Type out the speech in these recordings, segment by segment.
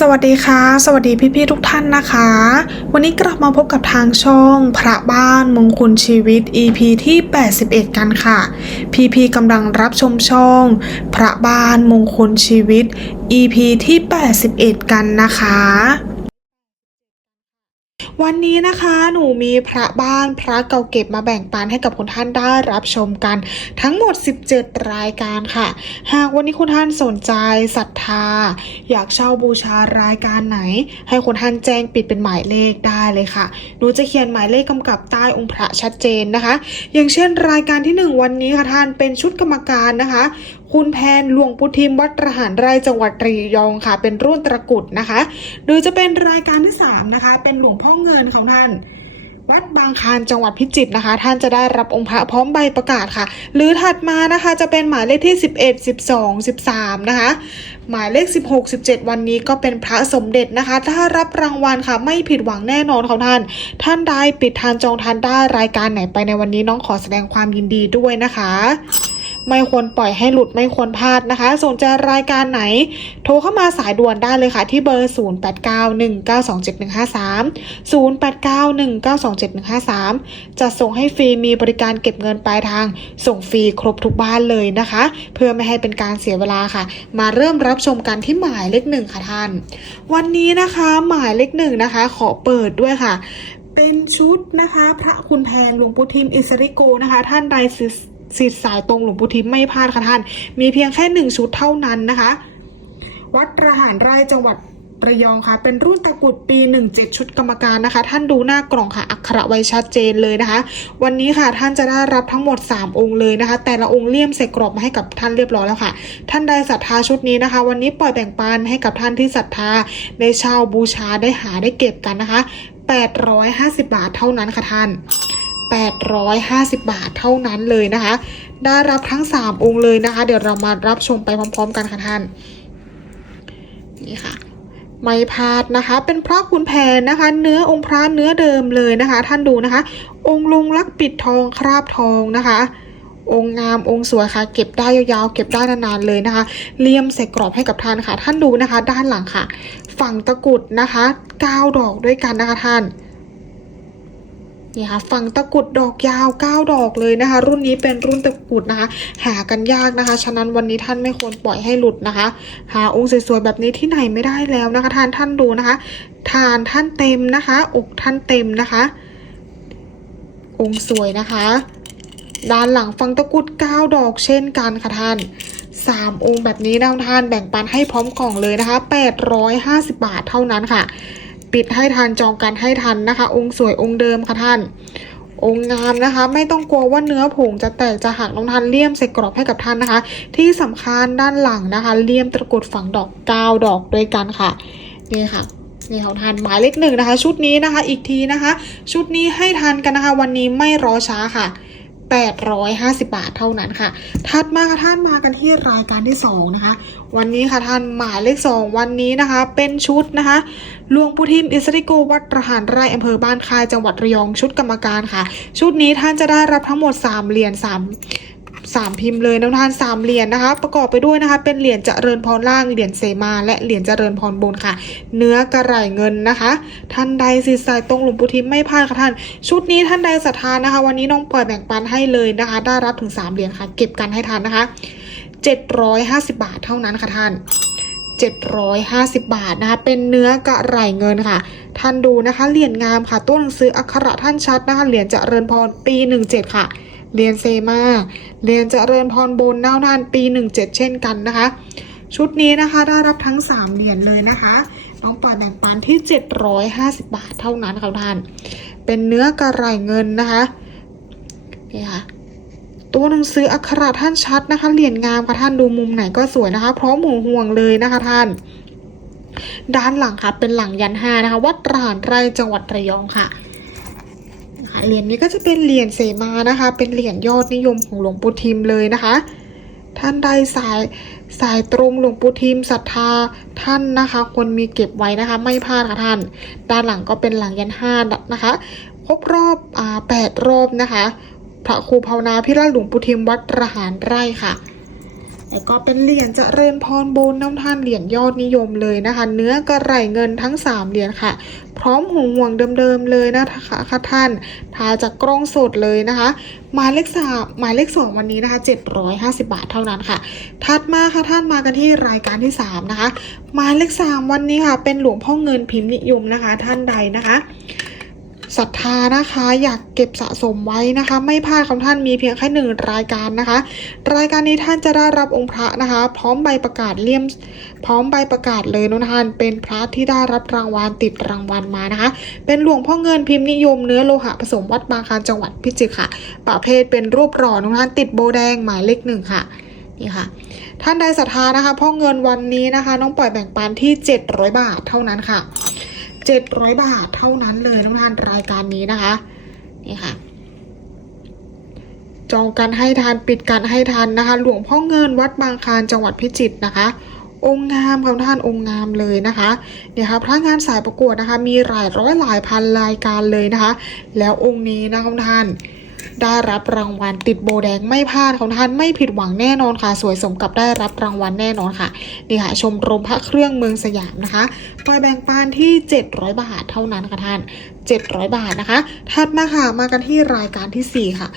สวัสดีค่ะ สวัสดีพี่ๆทุกท่านนะคะ วันนี้กลับมาพบกับทางช่องพระบ้านมงคลชีวิต EP ที่ 81 กันค่ะ พี่ๆกำลังรับชมช่อง พระบ้านมงคลชีวิต EP ที่ 81 กันนะคะ วันนี้นะคะหนูมีพระบ้านพระเก่าเก็บมาแบ่งปันให้กับคุณท่านได้รับชมกัน ทั้งหมด 17 รายการค่ะ หากวันนี้คุณท่านสนใจศรัทธา อยากเช่าบูชารายการไหน ให้คุณท่านแจ้งปิดเป็นหมายเลขได้เลยค่ะหนูจะเขียนหมายเลขกำกับใต้องค์พระชัดเจนนะคะ อย่างเช่นรายการที่ 1 วันนี้ค่ะท่านเป็นชุดกรรมการนะคะคุณแพนหลวงพุทิมวัดระหารไร่จังหวัดระยองค่ะ เป็นรุ่นตะกุดนะคะ หรือจะเป็นรายการที่3นะคะ เป็นหลวงพ่อเงินของท่านวัดบางคานจังหวัดพิจิตรนะคะ ท่านจะได้รับองค์พระพร้อมใบประกาศค่ะ หรือถัดมานะคะจะเป็นหมายเลขที่ 11 12 13 นะคะ หมายเลข 16 17 วันนี้ก็เป็นพระสมเด็จนะคะ ถ้ารับรางวัลค่ะไม่ผิดหวังแน่นอนของท่าน ท่านใดปิดทานจองทานได้รายการไหนไปในวันนี้น้องขอแสดงความยินดีด้วยนะคะ ไม่ควรปล่อยให้หลุดไม่ควรพลาดนะคะสนใจรายการไหน โทรเข้ามาสายด่วนได้เลยค่ะ ที่เบอร์ 0891927153 0891927153 จะส่งให้ฟรีมีบริการเก็บเงินปลายทาง ส่งฟรีครบทุกบ้านเลยนะคะ เพื่อไม่ให้เป็นการเสียเวลาค่ะ มาเริ่มรับชมกันที่หมายเลขหนึ่งค่ะท่าน วันนี้นะคะหมายเลขหนึ่งนะคะ ขอเปิดด้วยค่ะเป็นชุดนะคะ พระคุณแพงหลวงปู่ทิมอิสริโกนะคะ ท่านใดซื้อ สิทธิ์สายตรงหลวงปู่ทิมไม่พลาดค่ะท่าน มีเพียงแค่หนึ่งชุดเท่านั้นนะคะ วัดระหารไร่จังหวัดระยองค่ะ เป็นรุ่นตะกุดปี 17 ชุดกรรมการนะคะ ท่านดูหน้ากล่องค่ะอักขระไว้ชัดเจนเลยนะคะ วันนี้ค่ะท่านจะได้รับทั้งหมด 3 องค์เลยนะคะ แต่ละองค์เลี่ยมใส่กรอบมาให้กับท่านเรียบร้อยแล้วค่ะ ท่านใดศรัทธาชุดนี้นะคะ วันนี้ปล่อยแบ่งปันให้กับท่านที่ศรัทธาได้เช่าบูชาได้หาได้เก็บกันนะคะ 850 บาทเท่านั้นค่ะท่าน 850 บาทเท่านั้นเลยนะคะ ได้รับทั้ง 3 องค์เลยนะคะ เดี๋ยวเรามารับชมไปพร้อม ๆ กันค่ะท่าน นี่ค่ะไม่พลาดนะคะ เป็นพระขุนแผนนะคะ เนื้อองค์พระเนื้อเดิมเลยนะคะ ท่านดูนะคะ องค์ลงลักปิดทองคราบทองนะคะ องค์งามองค์สวยค่ะ เก็บได้ยาวๆ เก็บได้นานๆเลยนะคะเลี่ยมใส่กรอบให้กับท่านค่ะ ท่านดูนะคะ ด้านหลังค่ะ ฝั่งตะกุดนะคะ9ดอกด้วยกันนะคะท่าน นี่ค่ะฝั่งตะกุดดอกยาว 9 ดอกเลยนะคะ รุ่นนี้เป็นรุ่นตะกุดนะคะ หากันยากนะคะ ฉะนั้นวันนี้ท่านไม่ควรปล่อยให้หลุดนะคะ หาองค์สวยๆแบบนี้ที่ไหนไม่ได้แล้วนะคะ ทานท่านดูนะคะ ทานท่านเต็มนะคะ อกท่านเต็มนะคะ องค์สวยนะคะ ด้านหลังฟังตะกุด 9 ดอกเช่นกันค่ะท่าน3องค์แบบนี้นะท่านแบ่งปันให้พร้อมกล่องเลยนะคะ 850 บาทเท่านั้นค่ะ ปิดให้ทันจองกันให้ทันนะคะ องค์สวยองค์เดิมค่ะท่าน องค์งามนะคะ ไม่ต้องกลัวว่าเนื้อผงจะแตกจะหักน้องทันเลี่ยมใส่กรอบให้กับท่านนะคะ ที่สำคัญด้านหลังนะคะ เลี่ยมตะกรุดฝังดอก9ดอกด้วยกันค่ะนี่ค่ะนี่ของทานหมายเลขหนึ่งนะคะ ชุดนี้นะคะอีกทีนะคะ ชุดนี้ให้ทันกันนะคะ วันนี้ไม่รอช้าค่ะ 850 บาทเท่านั้นค่ะถัดมาค่ะท่านมากันที่รายการที่ 2 นะคะ วันนี้ค่ะท่านหมายเลข 2 วันนี้นะคะ เป็นชุดนะคะหลวงปู่ทิมอิสริโกวัดระหารไร่อำเภอบ้านคายจังหวัดระยองชุดกรรมการค่ะ ชุดนี้ท่านจะได้รับทั้งหมด 3 เหรียญ3 สามพิมพ์เลยนะท่านสามเหรียญนะคะ ประกอบไปด้วยนะคะ เป็นเหรียญเจริญพรล่างเหรียญเสมา และเหรียญเจริญพรบนค่ะ เนื้อกระไหรเงินนะคะ ท่านใดสิสายตรงหลวงปู่ทิมไม่พลาดค่ะท่าน ชุดนี้ท่านใดศรัทธานะคะ วันนี้น้องปล่อยแบ่งปันให้เลยนะคะ ได้รับถึงสามเหรียญค่ะ เก็บกันให้ทันนะคะเจ็ดร้อยห้าสิบบาทเท่านั้นค่ะท่าน750 บาทนะคะ เป็นเนื้อกระไหรเงินค่ะ ท่านดูนะคะ เหรียญงามค่ะ ตัวหนังสืออักขระท่านชัดนะคะ เหรียญเจริญพรปี 17 ค่ะ เหรียญเซมาเหรียญเจริญพรบนเน่านานปี 17 เช่นกันนะคะ ชุดนี้นะคะได้รับทั้ง 3 เหรียญเลยนะคะ น้องปล่อยแบ่งปันที่ 750 บาทเท่านั้นค่ะท่าน เป็นเนื้อกระไรเงินนะคะนี่ค่ะตัวหนังสืออักขระท่านชัดนะคะ เหรียญงามค่ะท่านดูมุมไหนก็สวยนะคะ พร้อมหัวห่วงเลยนะคะท่าน ด้านหลังค่ะเป็นหลังยันห้านะคะ วัดรารไรจังหวัดระยองค่ะ เหรียญนี้ก็จะเป็นเหรียญเสมานะคะ เป็นเหรียญยอดนิยมของหลวงปู่ทิมเลยนะคะ ท่านใดสายสายตรงหลวงปู่ทิมศรัทธาท่านนะคะควรมีเก็บไว้นะคะ ไม่พลาดค่ะท่าน ด้านหลังก็เป็นหลังยันห้านะคะครบรอบอ่าแปดรอบนะคะ พระครูภาวนาพิราชหลวงปู่ทิมวัดระหารไร่ค่ะ แล้วก็เป็นเหรียญจะเริญพรโบนน้ำท่านเหรียญยอดนิยมเลยนะคะ เนื้อกระไหลเงินทั้ง 3 เหรียญค่ะ พร้อมหูห่วงเดิมๆเลยนะคะค่ะท่านทาจากกล้องสดเลยนะคะหมายเลขสามหมายเลขสองวันนี้นะคะ 750 บาทเท่านั้นค่ะ ถัดมาค่ะท่านมากันที่รายการที่ 3 นะคะ หมายเลขสามวันนี้ค่ะ เป็นหลวงพ่อเงินพิมพ์นิยมนะคะ ท่านใดนะคะ ศรัทธานะคะ อยากเก็บสะสมไว้นะคะ ไม่พลาดของท่านมีเพียงแค่หนึ่งรายการนะคะ รายการนี้ท่านจะได้รับองค์พระนะคะ พร้อมใบประกาศเลี่ยม พร้อมใบประกาศเลยนะท่านเป็นพระที่ได้รับรางวัลติดรางวัลมานะคะ เป็นหลวงพ่อเงินพิมพ์นิยมเนื้อโลหะผสมวัดบางคานจังหวัดพิจิตรค่ะ ประเภทเป็นรูปหล่อนะท่านติดโบแดงหมายเลขหนึ่งค่ะนี่ค่ะท่านใดศรัทธานะคะพ่อเงินวันนี้นะคะ น้องปล่อยแบ่งปันที่ 700 บาทเท่านั้นค่ะ 700 บาทเท่านั้นเลยน้องท่านรายการนี้นะคะ นี่ค่ะ จองกันให้ทานปิดกันให้ทันนะคะ หลวงพ่อเงินวัดบางคลานจังหวัดพิจิตรนะคะ องค์งามค่ะท่านองค์งามเลยนะคะเนี่ยค่ะพระงานสายประกวดนะคะ มีหลายร้อยหลายพันรายการเลยนะคะ แล้วองค์นี้นะคะท่าน ได้รับรางวัลติดโบแดงไม่พลาดของท่านไม่ผิดหวังแน่นอนค่ะ สวยสมกับได้รับรางวัลแน่นอนค่ะนี่ค่ะชมรมพระเครื่องเมืองสยามนะคะปล่อยแบ่งปันที่ 700 บาทเท่านั้นค่ะท่าน 700 บาทนะคะ ถัดมาค่ะมากันที่รายการทีสี่4 ค่ะ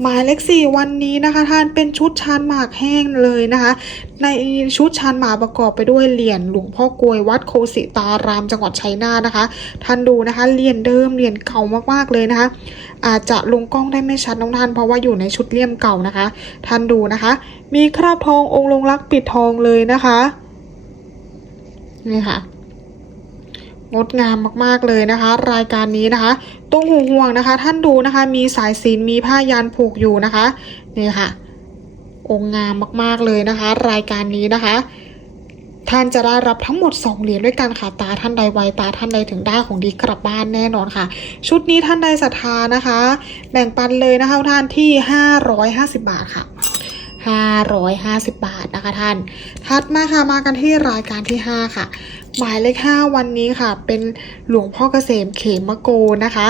หมายเลขสี่วันนี้นะคะ ท่านเป็นชุดชานหมากแห้งเลยนะคะ ในชุดชานหมากประกอบไปด้วยเหรียญหลวงพ่อกลวยวัดโคสิตารามจังหวัดชัยนาทนะคะ ท่านดูนะคะเหรียญเดิมเหรียญเก่ามากๆเลยนะคะ อาจจะลงกล้องได้ไม่ชัดน้องท่านเพราะว่าอยู่ในชุดเลี่ยมเก่านะคะ ท่านดูนะคะ มีคราบทององค์ลงรักปิดทองเลยนะคะนี่ค่ะงดงามมากๆเลยนะคะ รายการนี้นะคะตรงหูห่วงนะคะ ท่านดูนะคะ มีสายสิญจนมีผ้ายันผูกอยู่นะคะนี่ค่ะ องค์งามมากๆเลยนะคะ รายการนี้นะคะ ท่านจะได้รับทั้งหมด 2 เหรียญด้วยกันค่ะ ตาท่านใดไวตาท่านใดถึงได้ของดีกลับบ้านแน่นอนค่ะ ชุดนี้ท่านใดศรัทธานะคะ แบ่งปันเลยนะคะท่านที่ 550 บาทค่ะ 550 บาทนะคะท่าน ถัดมาค่ะมากันที่รายการที่ 5 ค่ะ หมายเลข 5 วันนี้ค่ะ เป็นหลวงพ่อเกษมเขมโกนะคะ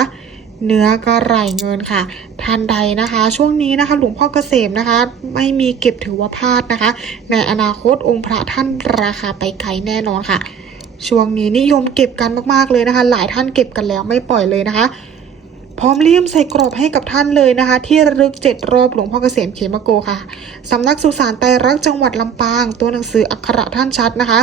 เนื้อกระไหลเงินค่ะท่านใดนะคะ ช่วงนี้นะคะ หลวงพ่อเกษมนะคะ ไม่มีเก็บถือว่าพลาดนะคะ ในอนาคตองค์พระท่านราคาไปไกลแน่นอนค่ะ ช่วงนี้นิยมเก็บกันมากๆเลยนะคะ หลายท่านเก็บกันแล้วไม่ปล่อยเลยนะคะ พร้อมเลี่ยมใส่กรอบให้กับท่านเลยนะคะ ที่ระลึกเจ็ดรอบหลวงพ่อเกษมเขมโกค่ะสำนักสุสานไตรรักจังหวัดลำปาง ตัวหนังสืออักขระท่านชัดนะคะ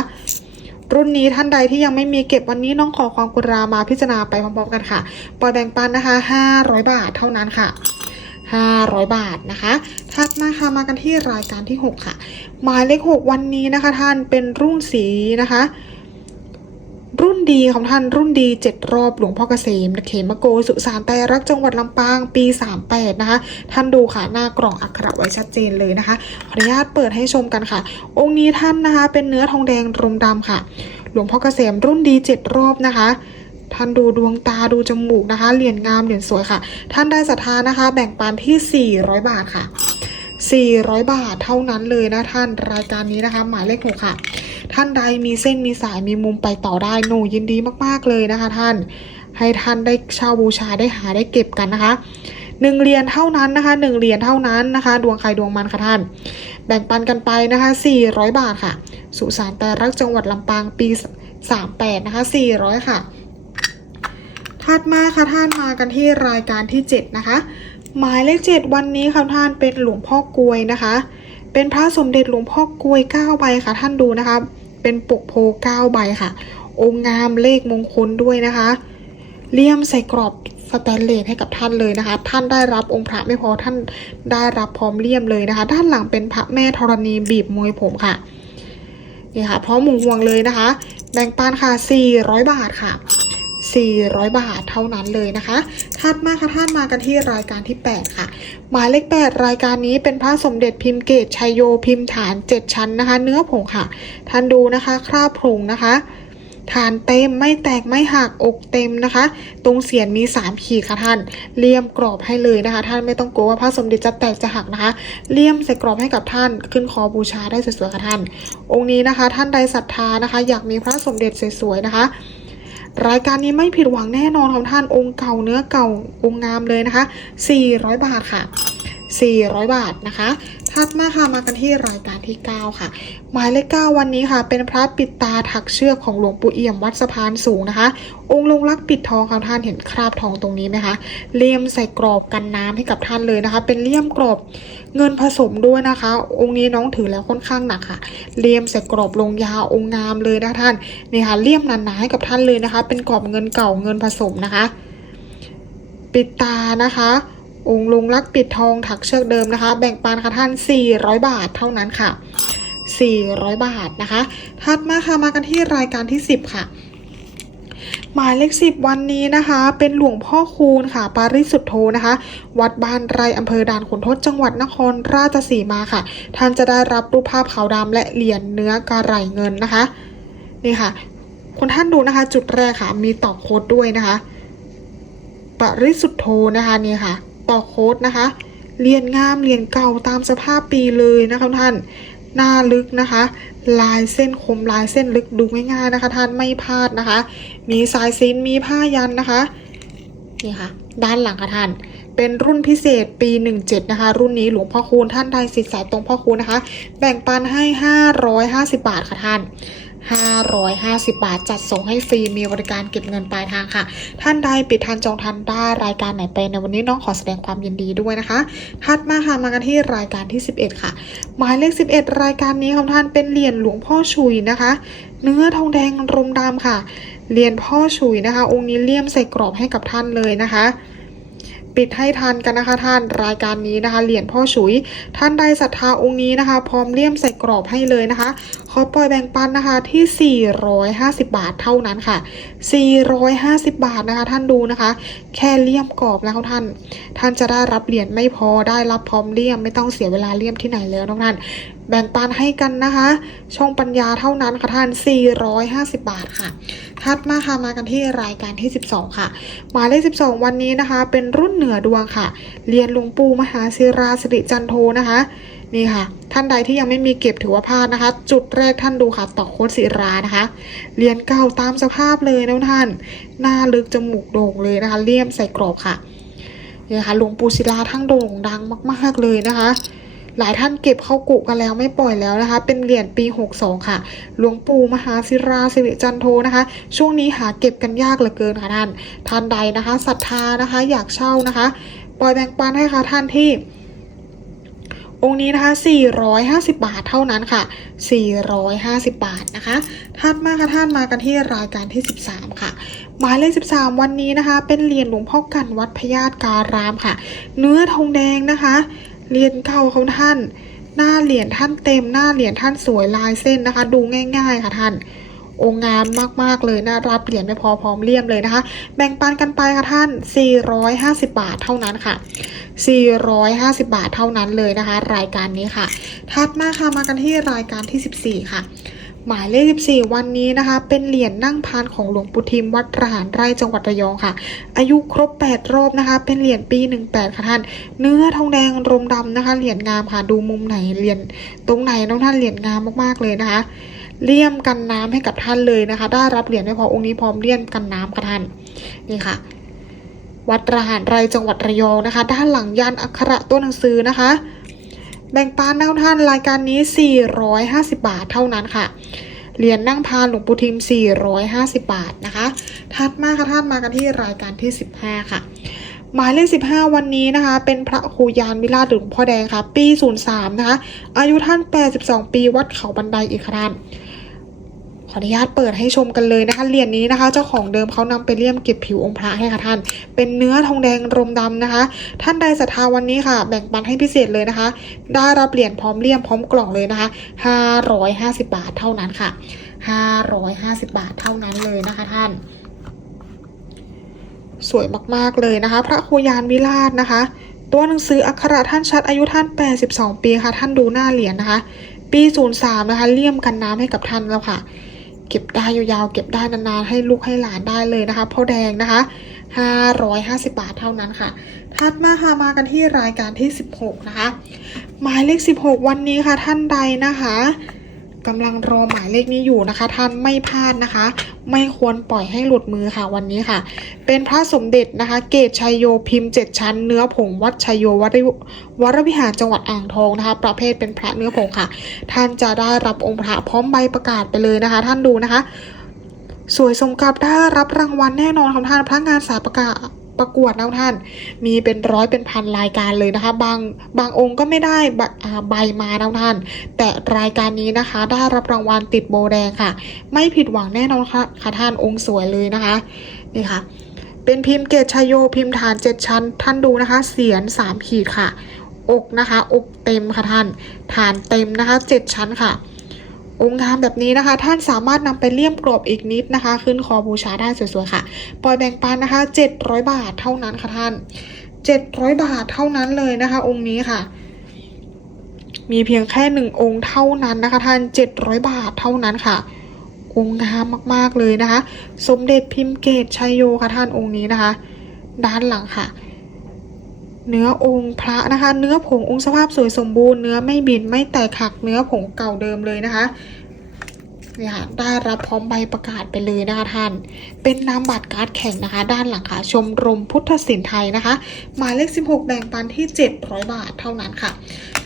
รุ่นนี้ท่านใดที่ยังไม่มีเก็บวันนี้น้องขอความกรุณามาพิจารณาไปพร้อมๆกันค่ะ ปล่อยแบ่งปันนะคะ 500 บาทเท่านั้นค่ะ 500 บาทนะคะ ถัดมาค่ะมากันที่รายการที่ 6 ค่ะ หมายเลข 6 วันนี้นะคะ ท่านเป็นรุ่นสีนะคะ รุ่นดีของท่านรุ่นดี 7 รอบหลวงพ่อเกษมเขมโกสุสานไตรรักจังหวัดลำปางปี 38 นะคะ ท่านดูค่ะหน้ากล่องอักขระไว้ชัดเจนเลยนะคะขออนุญาตเปิดให้ชมกันค่ะ องค์นี้ท่านนะคะ เป็นเนื้อทองแดงรมดำค่ะ หลวงพ่อเกษมรุ่นดี 7 รอบนะคะท่านดูดวงตาดูจมูกนะคะ เหรียญงามเหรียญสวยค่ะ ท่านได้ศรัทธานะคะ แบ่งปันที่ 400 บาทค่ะ 400 บาทเท่านั้นเลยนะท่านรายการนี้นะคะ หมายเลขหกค่ะ ท่านใดมีเส้นมีสายมีมุมไปต่อได้หนูยินดีมากๆเลยนะคะ ท่าน ให้ท่านได้เช่าบูชาได้หาได้เก็บกันนะคะหนึ่งเหรียญเท่านั้นนะคะหนึ่งเหรียญเท่านั้นนะคะ ดวงใครดวงมันค่ะท่าน แบ่งปันกันไปนะคะ 400 บาทค่ะ สุสานแต่รักจังหวัดลำปางปี 38 นะคะ 400 ค่ะถัดมาค่ะท่านมากันที่รายการที่ 7 นะคะ หมายเลข 7 วันนี้ค่ะท่านเป็นหลวงพ่อกลวยนะคะ เป็นพระสมเด็จหลวงพ่อกลวย9ใบค่ะท่านดูนะคะ เป็นปกโพ9ใบค่ะ องค์งามเลขมงคลด้วยนะคะ เลี่ยมใส่กรอบสแตนเลสให้กับท่านเลยนะคะ ท่านได้รับองค์พระไม่พอท่านได้รับพร้อมเลี่ยมเลยนะคะ ด้านหลังเป็นพระแม่ธรณีบีบมวยผมค่ะนี่ค่ะพร้อมหมุงวงเลยนะคะ แบ่งปันค่ะ400 บาทค่ะ 400 บาทเท่านั้นเลยนะคะถัดมาค่ะท่านมากันที่รายการที่ 8 ค่ะ หมายเลข 8 รายการนี้เป็นพระสมเด็จพิมพ์เกตชัยโยพิมพ์ฐาน 7 ชั้นนะคะ เนื้อผงค่ะ ท่านดูนะคะคราบผงนะคะฐานเต็มไม่แตกไม่หักอกเต็มนะคะ ตรงเสียนมี 3 ขีดค่ะท่านเลี่ยมกรอบให้เลยนะคะ ท่านไม่ต้องกลัวว่าพระสมเด็จจะแตกจะหักนะคะ เลี่ยมใส่กรอบให้กับท่านขึ้นคอบูชาได้สวยๆค่ะท่าน องค์นี้นะคะ ท่านใดศรัทธานะคะ อยากมีพระสมเด็จสวยๆนะคะ รายการนี้ไม่ผิดหวังแน่นอนของท่านองค์เก่าเนื้อเก่าองค์งามเลยนะคะ 400 บาทค่ะ 400 บาทนะคะถัดมาค่ะมากันที่รายการที่ 9 ค่ะ หมายเลข 9 วันนี้ค่ะ เป็นพระปิดตาถักเชือกของหลวงปู่เอี่ยมวัดสะพานสูงนะคะ องค์ลงรักปิดทองค่ะท่านเห็นคราบทองตรงนี้ไหมคะเลี่ยมใส่กรอบกันน้ำให้กับท่านเลยนะคะ เป็นเลี่ยมกรอบเงินผสมด้วยนะคะ องค์นี้น้องถือแล้วค่อนข้างหนักค่ะ เลี่ยมใส่กรอบลงยาองค์งามเลยนะคะท่านนี่ค่ะเลี่ยมหนาๆให้กับท่านเลยนะคะ เป็นกรอบเงินเก่าเงินผสมนะคะ ปิดตานะคะ องค์ลุงลักปิดทองถักเชือกเดิมนะคะ แบ่งปันค่ะท่าน 400 บาทเท่านั้นค่ะ 400 บาทนะคะ ถัดมาค่ะมากันที่รายการที่ 10 ค่ะหมายเลขสิบวันนี้นะคะ เป็นหลวงพ่อคูณค่ะ ปาริสุทธโธนะคะ วัดบ้านไรอำเภอด่านขุนทดจังหวัดนครราชสีมาค่ะ ท่านจะได้รับรูปภาพขาวดำและเหรียญเนื้อกระไหลเงินนะคะนี่ค่ะ คุณท่านดูนะคะ จุดแรกค่ะ มีต่อโค้ดด้วยนะคะปริสุทธโธนะคะนี่ค่ะ ต่อโค้ดนะคะเรียนงามเรียนเก่าตามสภาพปีเลยนะคะท่านหน้าลึกนะคะ ลายเส้นคมลายเส้นลึกดูง่ายๆนะคะ ท่านไม่พลาดนะคะ มีสายซินมีผ้ายันนะคะนี่ค่ะด้านหลังค่ะท่าน เป็นรุ่นพิเศษปี 17 นะคะ รุ่นนี้หลวงพ่อคูณท่านใดสิทธิ์สายตรงพ่อคูณนะคะ แบ่งปันให้ 550 บาทค่ะท่าน 550 บาท จัดส่งให้ฟรี มีบริการเก็บเงินปลายทางค่ะ ท่านใดปิดทันจองทันได้รายการไหนไปในวันนี้น้องขอแสดงความยินดีด้วยนะคะถัดมาค่ะมากันที่รายการที่ 11 ค่ะ หมายเลข 11 รายการนี้ของท่านเป็นเหรียญหลวงพ่อชุยนะคะ เนื้อทองแดงรมดำค่ะเหรียญพ่อชุยนะคะ องค์นี้เลี่ยมใส่กรอบให้กับท่านเลยนะคะ ปิดให้ทันกันนะคะท่านรายการนี้นะคะ เหรียญพ่อฉุย ท่านใดศรัทธาองค์นี้นะคะ พร้อมเลี่ยมใส่กรอบให้เลยนะคะขอปล่อยแบ่งปันนะคะที่ 450 บาทเท่านั้นค่ะ 450 บาทนะคะ ท่านดูนะคะ แค่เลี่ยมกรอบแล้วท่าน ท่านจะได้รับเหรียญไม่พอได้รับพร้อมเลี่ยมไม่ต้องเสียเวลาเลี่ยมที่ไหนแล้วน้องท่าน แบ่งปันให้กันนะคะ ช่องปัญญาเท่านั้นค่ะท่าน 450 บาทค่ะถัดมาค่ะมากันที่รายการที่ 12 ค่ะ หมายเลข 12 วันนี้นะคะ เป็นรุ่นเหนือดวงค่ะ เรียนหลวงปู่มหาศิราสิริจันโทนะคะนี่ค่ะ ท่านใดที่ยังไม่มีเก็บถือว่าพลาดนะคะ จุดแรกท่านดูค่ะต่อโค้ดศิรานะคะ เรียนเก่าตามสภาพเลยนะท่าน หน้าลึกจมูกโด่งเลยนะคะเลี่ยมใส่กรอบค่ะนี่ค่ะหลวงปู่ศิลาทั้งโด่งดังมาก ๆเลยนะคะ หลายท่านเก็บเข้ากุกันแล้วไม่ปล่อยแล้วนะคะ เป็นเหรียญปี 62 ค่ะ หลวงปู่มหาศิราสิริจันโทนะคะ ช่วงนี้หาเก็บกันยากเหลือเกินค่ะท่าน ท่านใดนะคะศรัทธานะคะอยากเช่านะคะ ปล่อยแบ่งปันให้ค่ะท่านที่องค์นี้นะคะ 450 บาทเท่านั้นค่ะ 450 บาทนะคะถัดมาค่ะท่านมากันที่รายการที่ 13 ค่ะ หมายเลข 13 วันนี้นะคะ เป็นเหรียญหลวงพ่อกันวัดพญาตการามค่ะ เนื้อทองแดงนะคะ เหรียญเก่าของท่าน หน้าเหรียญท่านเต็ม หน้าเหรียญท่านสวยลายเส้นนะคะ ดูง่าย ๆ ค่ะท่านองค์งามมากๆเลยนะ รับเหรียญไม่พอพร้อมเลี่ยมเลยนะคะ แบ่งปันกันไปค่ะท่าน 450 บาทเท่านั้นค่ะ 450 บาทเท่านั้นเลยนะคะ รายการนี้ค่ะ ถัดมาค่ะมากันที่รายการที่ 14 ค่ะ หมายเลข 14 วันนี้นะคะ เป็นเหรียญนั่งพานของหลวงปู่ทิมวัดระหารไร่จังหวัดระยองค่ะ อายุครบ 8 รอบนะคะ เป็นเหรียญปี 18 ค่ะท่าน เนื้อทองแดงรมดำนะคะ เหรียญงามค่ะ ดูมุมไหนเหรียญตรงไหนน้องท่านเหรียญงามมากๆเลยนะคะ เลี่ยมกันน้ำให้กับท่านเลยนะคะ ได้รับเหรียญไม่พอองค์นี้พร้อมเลี่ยมกันน้ำค่ะท่าน นี่ค่ะ วัดระหารไร่จังหวัดระยองนะคะ ด้านหลังยันอักขระตัวหนังสือนะคะ แบ่งปันนะท่านรายการนี้ 450 บาทเท่านั้นค่ะเหรียญนั่งพานหลวงปู่ทิม 450 บาทนะคะถัดมาค่ะท่านมากันที่รายการที่ 15 ค่ะ หมายเลข 15 วันนี้นะคะ เป็นพระครูยานวิราชหลวงพ่อแดงค่ะ ปี 03 นะคะ อายุท่าน 82 ปี วัดเขาบันไดอีกค่ะท่าน ออนุญาตเปิดให้ชมกันเลยนะคะเหรียญนี้นะคะ เจ้าของเดิมเขานำไปเลี่ยมเก็บผิวองค์พระให้ค่ะท่าน เป็นเนื้อทองแดงรมดำนะคะ ท่านใดศรัทธาวันนี้ค่ะ แบ่งปันให้พิเศษเลยนะคะ ได้รับเหรียญพร้อมเลี่ยมพร้อมกล่องเลยนะคะ 550 บาทเท่านั้นค่ะ 550 บาทเท่านั้นเลยนะคะท่าน สวยมากๆเลยนะคะ พระครูยานวิราชนะคะ ตัวหนังสืออักขระท่านชัดอายุท่าน 82 ปีค่ะ ท่านดูหน้าเหรียญนะคะ ปี 03 นะคะเลี่ยมกันน้ำให้กับท่านแล้วค่ะ เก็บได้ยาวๆ เก็บได้นานๆ ให้ลูกให้หลานได้เลยนะคะพ่อแดงนะคะ550 บาทเท่านั้นค่ะ ถัดมาค่ะมากันที่รายการที่ 16 นะคะ หมายเลข 16 วันนี้ค่ะท่านใดนะคะ กำลังรอหมายเลขนี้อยู่นะคะ ท่านไม่พลาดนะคะ ไม่ควรปล่อยให้หลุดมือค่ะวันนี้ค่ะ เป็นพระสมเด็จนะคะ เกตชัยโยพิมพ์เจ็ดชั้น เนื้อผงวัดชัยโยวรวรวิหารจังหวัดอ่างทองนะคะ ประเภทเป็นพระเนื้อผงค่ะ ท่านจะได้รับองค์พระพร้อมใบประกาศไปเลยนะคะ ท่านดูนะคะ สวยสมกับได้รับรางวัลแน่นอนค่ะท่านพระงานสายประกาศ ประกวดนะท่าน มีเป็นร้อยเป็นพันรายการเลยนะคะ บางบางองค์ก็ไม่ได้ใบามานะท่าน แต่รายการนี้นะคะ ได้รับรางวัลติดโบแดงค่ะ ไม่ผิดหวังแน่นอนค่ะค่ะท่านองค์สวยเลยนะคะนี่ค่ะ เป็นพิมพ์เกตชายโยพิมพ์ฐานเจ็ดชั้น ท่านดูนะคะ เสียนสามขีดค่ะ อกนะคะ อกเต็มค่ะท่าน ฐานเต็มนะคะเจ็ดชั้นค่ะ องค์งามแบบนี้นะคะ ท่านสามารถนำไปเลี่ยมกรอบอีกนิดนะคะ ขึ้นคอบูชาได้สวยๆค่ะ ปล่อยแบ่งปันนะคะ 700 บาทเท่านั้นค่ะท่าน 700 บาทเท่านั้นเลยนะคะ องค์นี้ค่ะ มีเพียงแค่หนึ่งองค์เท่านั้นนะคะ ท่าน 700 บาทเท่านั้นค่ะ องค์งามมากๆเลยนะคะ สมเด็จพิมพ์เกตชัยโยค่ะท่านองค์นี้นะคะ ด้านหลังค่ะ เนื้อองค์พระนะคะ เนื้อผงองค์สภาพสวยสมบูรณ์เนื้อไม่บินไม่แตกหักเนื้อผงเก่าเดิมเลยนะคะนี่ค่ะได้รับพร้อมใบประกาศไปเลยนะคะท่าน เป็นนามบัตรการ์ดแข่งนะคะ ด้านหลังค่ะ ชมรมพุทธศิลป์ไทยนะคะ หมายเลข 16 แบ่งปันที่ 700 บาทเท่านั้นค่ะ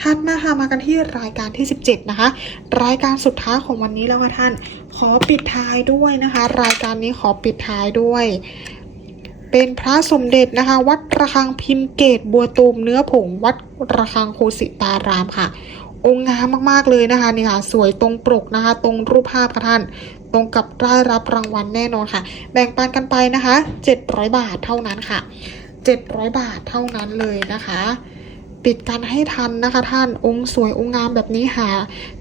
ถัดมาค่ะมากันที่รายการที่ 17 นะคะ รายการสุดท้ายของวันนี้แล้วค่ะท่าน ขอปิดท้ายด้วยนะคะ รายการนี้ขอปิดท้ายด้วย เป็นพระสมเด็จนะคะ วัดระฆังพิมพ์เกตบัวตูมเนื้อผง วัดระฆังโคสิตารามค่ะ องค์งามมากๆเลยนะคะนี่ค่ะสวยตรงปกนะคะ ตรงรูปภาพค่ะท่าน ตรงกับได้รับรางวัลแน่นอนค่ะ แบ่งปันกันไปนะคะ 700 บาทเท่านั้นค่ะ 700 บาทเท่านั้นเลยนะคะ ปิดกันให้ทันนะคะ ท่านองค์สวยองค์งามแบบนี้หา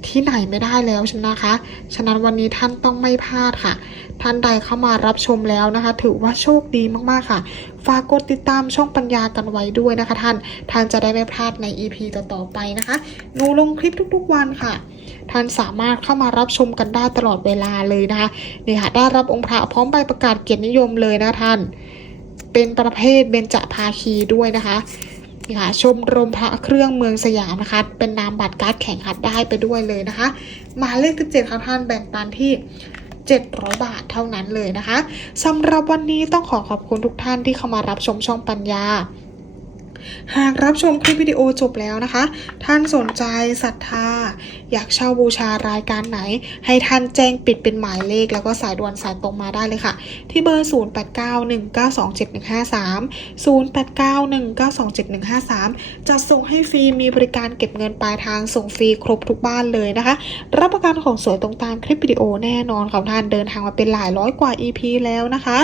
ที่ไหนไม่ได้แล้วชนะคะ ฉะนั้นวันนี้ท่านต้องไม่พลาดค่ะ ท่านใดเข้ามารับชมแล้วนะคะ ถือว่าโชคดีมากๆค่ะ ฝากกดติดตามช่องปัญญากันไว้ด้วยนะคะ ท่านท่านจะได้ไม่พลาดใน EP ต่อๆไปนะคะหนูลงคลิปทุกๆวันค่ะท่านสามารถเข้ามารับชมกันได้ตลอดเวลาเลยนะคะนี่ค่ะได้รับองค์พระพร้อมใบประกาศเกียรตินิยมเลยนะท่าน เป็นประเภทเบญจภาคีด้วยนะคะ นี่ค่ะชมรมพระเครื่องเมืองสยามนะคะ เป็นนามบัตรการ์ดแข่งขันได้ไปด้วยเลยนะคะ มาเลข17ค่ะท่านแบ่งปันที่700 บาทเท่านั้นเลยนะคะสำหรับวันนี้ต้องขอขอบคุณทุกท่านที่เข้ามารับชมช่องปัญญา หากรับชมคลิปวิดีโอจบแล้วนะคะ ท่านสนใจศรัทธา อยากเช่าบูชารายการไหน ให้ท่านแจ้งปิดเป็นหมายเลข แล้วก็สายด่วนสายตรงมาได้เลยค่ะ ที่เบอร์ 0891927153 0891927153จะส่งให้ฟรีมีบริการเก็บเงินปลายทางส่งฟรีครบทุกบ้านเลยนะคะ รับประกันของสวยตรงตามคลิปวิดีโอแน่นอนค่ะท่านเดินทางมาเป็นหลายร้อยกว่า EP แล้วนะคะ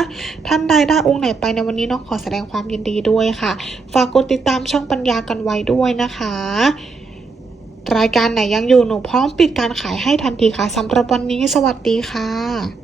ท่านใดได้องค์ไหนไปในวันนี้น้องขอแสดงความยินดีด้วยค่ะ ฝากกดติดตามช่องปัญญากันไว้ด้วยนะคะ รายการไหนยังอยู่หนูพร้อมปิดการขายให้ทันทีค่ะสำหรับวันนี้สวัสดีค่ะ